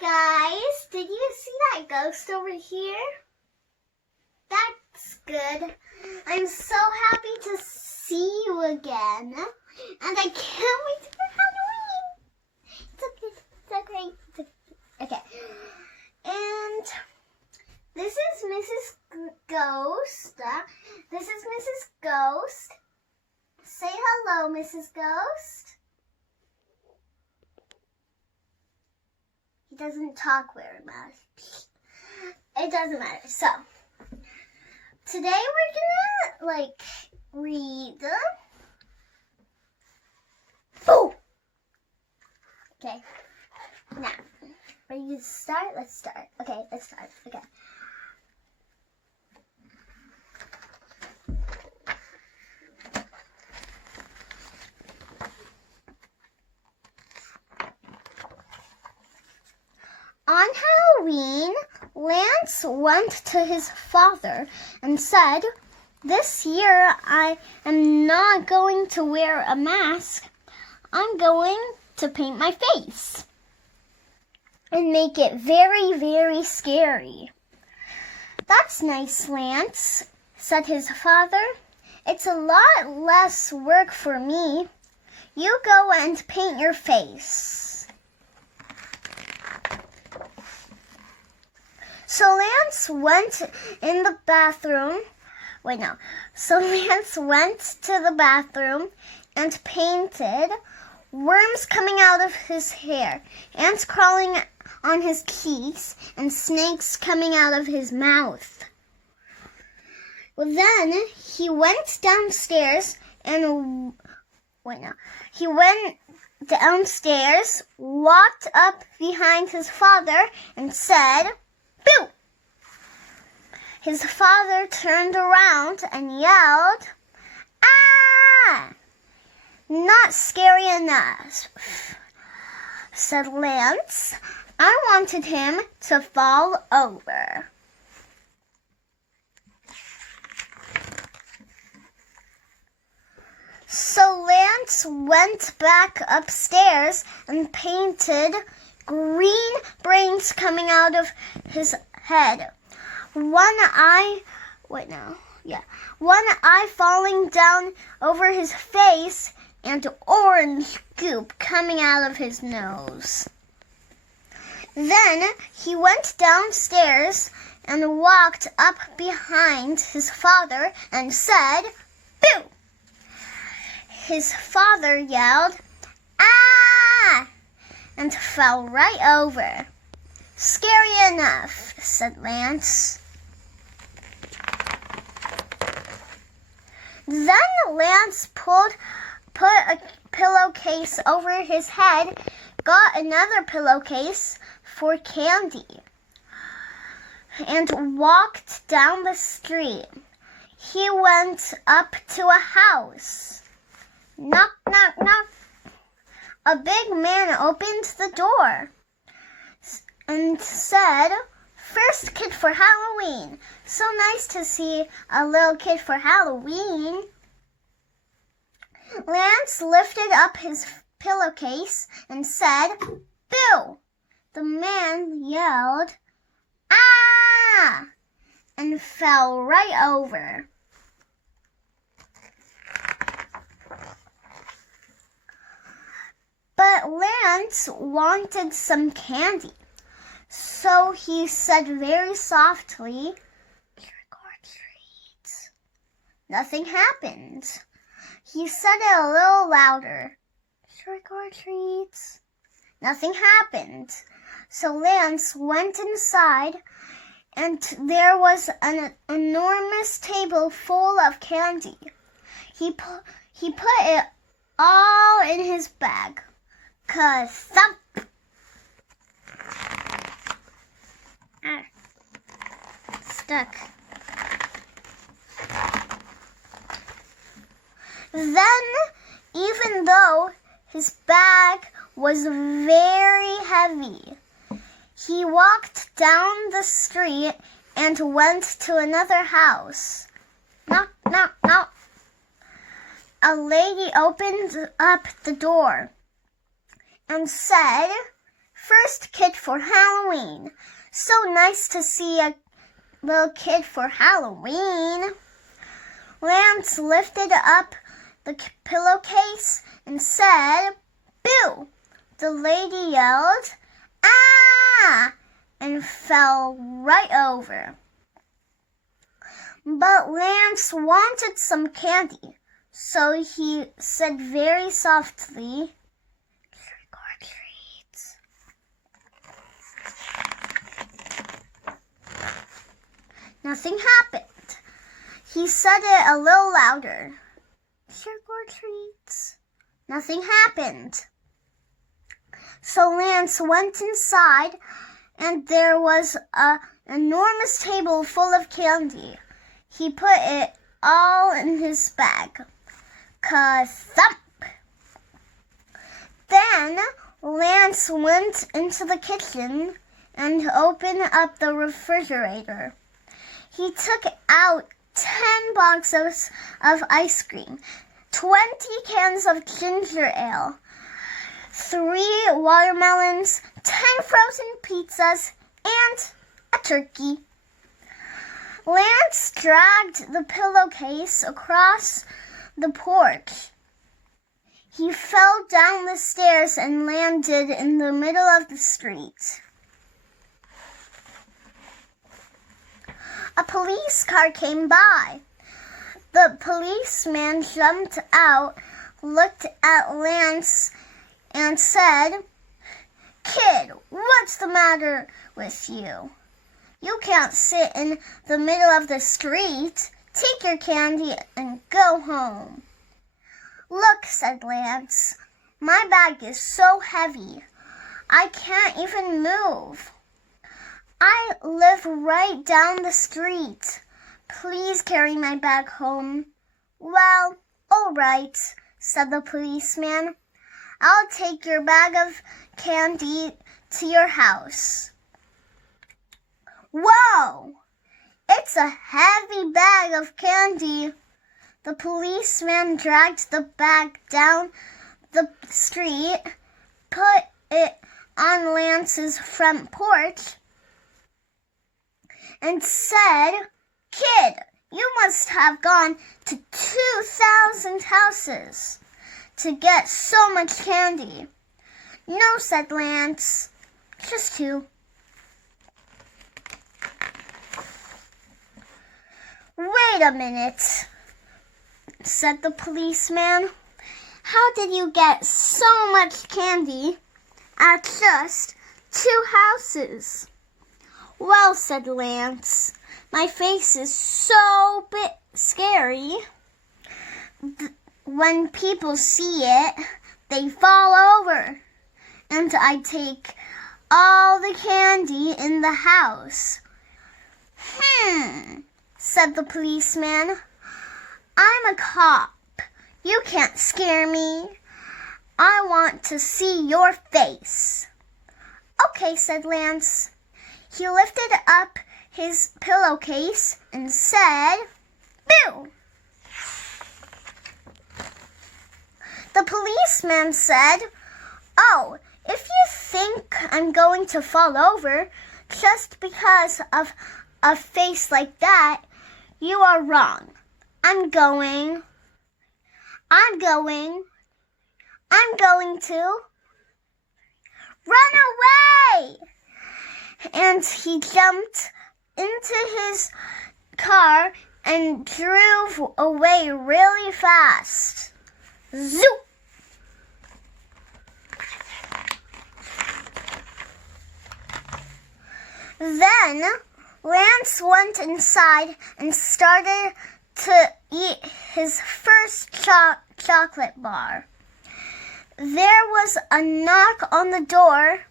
guys, did you see that ghost over here? That's good. I'm so happy to see you again. And I can't wait for Halloween. It's okay. Okay. And this is Mrs. Ghost. This is Mrs. Ghost. Say hello, Mrs. Ghost. He doesn't talk very much. It doesn't matter. So, today we're gonna, read. Oh! Okay. Now, ready to start? Let's start. Okay, let's start. Okay. On Halloween, Lance went to his father and said, "This year I am not going to wear a mask. I'm going to paint my face and make it very, very scary." "That's nice, Lance," said his father. "It's a lot less work for me. You go and paint your face." So Lance went in the bathroom. So Lance went to the bathroom and painted worms coming out of his hair, ants crawling on his cheeks, and snakes coming out of his mouth. Then he went downstairs walked up behind his father, and said, "Boo!" His father turned around and yelled, "Ah! Not scary enough," said Lance. "I wanted him to fall over." So Lance went back upstairs and painted green brains coming out of his head. One eye falling down over his face, and orange goop coming out of his nose. Then he went downstairs and walked up behind his father and said, "Boo!" His father yelled, "Ah!" and fell right over. "Scary enough," said Lance. Then Lance put a pillowcase over his head, got another pillowcase for candy, and walked down the street. He went up to a house. Knock, knock, knock. A big man opened the door and said, "First kid for Halloween. So nice to see a little kid for Halloween." Lance lifted up his pillowcase and said, "Boo!" The man yelled, "Ah!" and fell right over. But Lance wanted some candy. So he said very softly, "Trick or treat." Nothing happened. He said it a little louder, "Trick or treat." Nothing happened. So Lance went inside, and there was an enormous table full of candy. He put it all in his bag. Ka-thump! Stuck. Then, even though his bag was very heavy, he walked down the street and went to another house. Knock, knock, knock. A lady opened up the door and said, first kid for Halloween. So nice to see a little kid for Halloween. Lance lifted up the pillowcase and said, "Boo!" The lady yelled, "Ah!" and fell right over. But Lance wanted some candy, so he said very softly, "Trick or treat." Nothing happened. He said it a little louder. "Trick or treat." Nothing happened. So Lance went inside, and there was an enormous table full of candy. He put it all in his bag. Ka-thump! Then Lance went into the kitchen and opened up the refrigerator. He took out 10 boxes of ice cream, 20 cans of ginger ale, 3 watermelons, 10 frozen pizzas, and a turkey. Lance dragged the pillowcase across the porch. He fell down the stairs and landed in the middle of the street. A police car came by. The policeman jumped out, looked at Lance, and said, "Kid, what's the matter with you? You can't sit in the middle of the street. Take your candy and go home." "Look," said Lance, "my bag is so heavy. I can't even move. I live right down the street. Please carry my bag home." "Well, all right," said the policeman. "I'll take your bag of candy to your house." "Whoa! It's a heavy bag of candy." The policeman dragged the bag down the street, put it on Lance's front porch, and said, "Kid, you must have gone to 2,000 houses to get so much candy." "No," said Lance, "just 2. "Wait a minute," said the policeman. "How did you get so much candy at just 2 houses?" "Well," said Lance, "my face is so scary. When people see it, they fall over. And I take all the candy in the house." Said the policeman. "I'm a cop. You can't scare me. I want to see your face." "Okay," said Lance. He lifted up his pillowcase and said, "Boo!" The policeman said, "Oh, if you think I'm going to fall over just because of a face like that, you are wrong. I'm going to run away." And he jumped into his car and drove away really fast. Zoop! Then Lance went inside and started to eat his first chocolate bar. There was a knock on the door.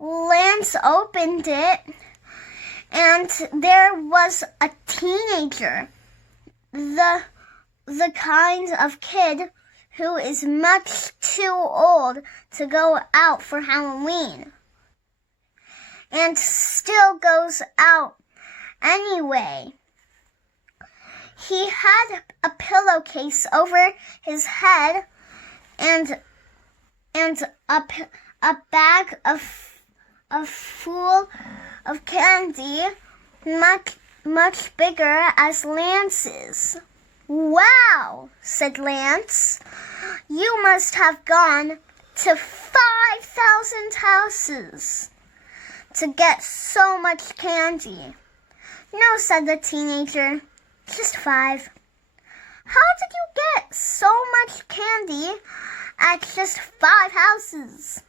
Lance opened it, and there was a teenager, the kind of kid who is much too old to go out for Halloween, and still goes out anyway. He had a pillowcase over his head and a bag of full of candy, much bigger as Lance's. Wow, said Lance. You must have gone to 5,000 houses to get so much candy. No, said the teenager, just 5. How did you get so much candy at just 5 houses?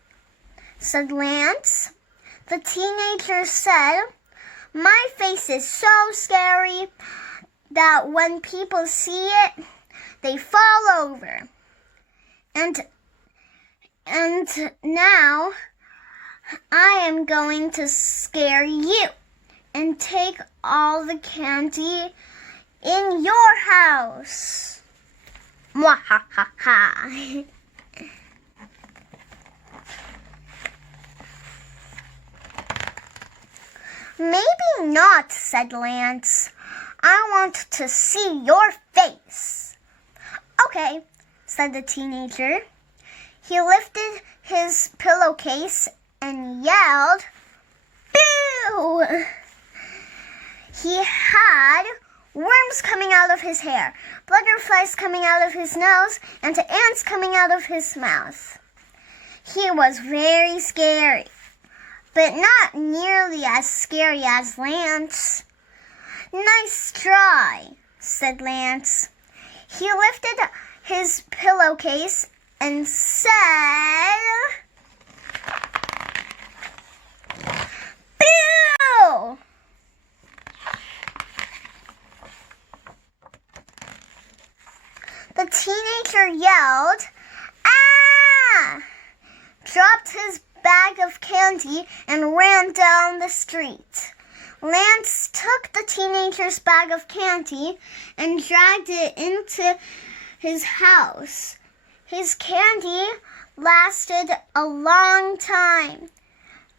Said Lance. The teenager said, my face is so scary that when people see it, they fall over. And now I am going to scare you and take all the candy in your house. Mwahaha. Maybe not, said Lance. I want to see your face. Okay, said the teenager. He lifted his pillowcase and yelled, boo! He had worms coming out of his hair, butterflies coming out of his nose, and ants coming out of his mouth. He was very scary, but not nearly as scary as Lance. Nice try, said Lance. He lifted his pillowcase and said, boo! The teenager yelled, ah! Dropped his bag of candy and ran down the street. Lance took the teenager's bag of candy and dragged it into his house. His candy lasted a long time.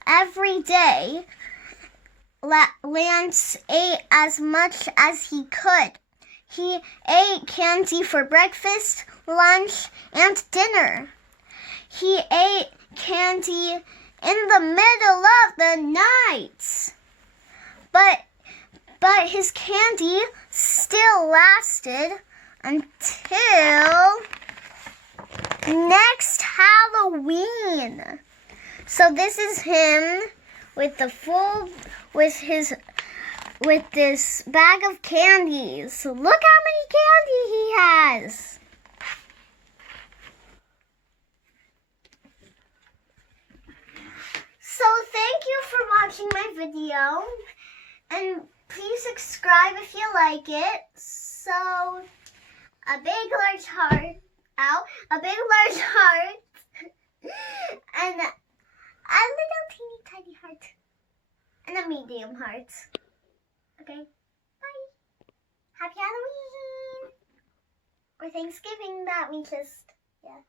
Every day, Lance ate as much as he could. He ate candy for breakfast, lunch, and dinner. He ate candy in the middle of the night. But his candy still lasted until next Halloween. So this is him with this bag of candies. Look how many candy he has. So thank you for watching my video, and please subscribe if you like it. So a big large heart, a big large heart, and a little teeny tiny heart, and a medium heart. Okay, bye. Happy Halloween! Or Thanksgiving that we just, yeah.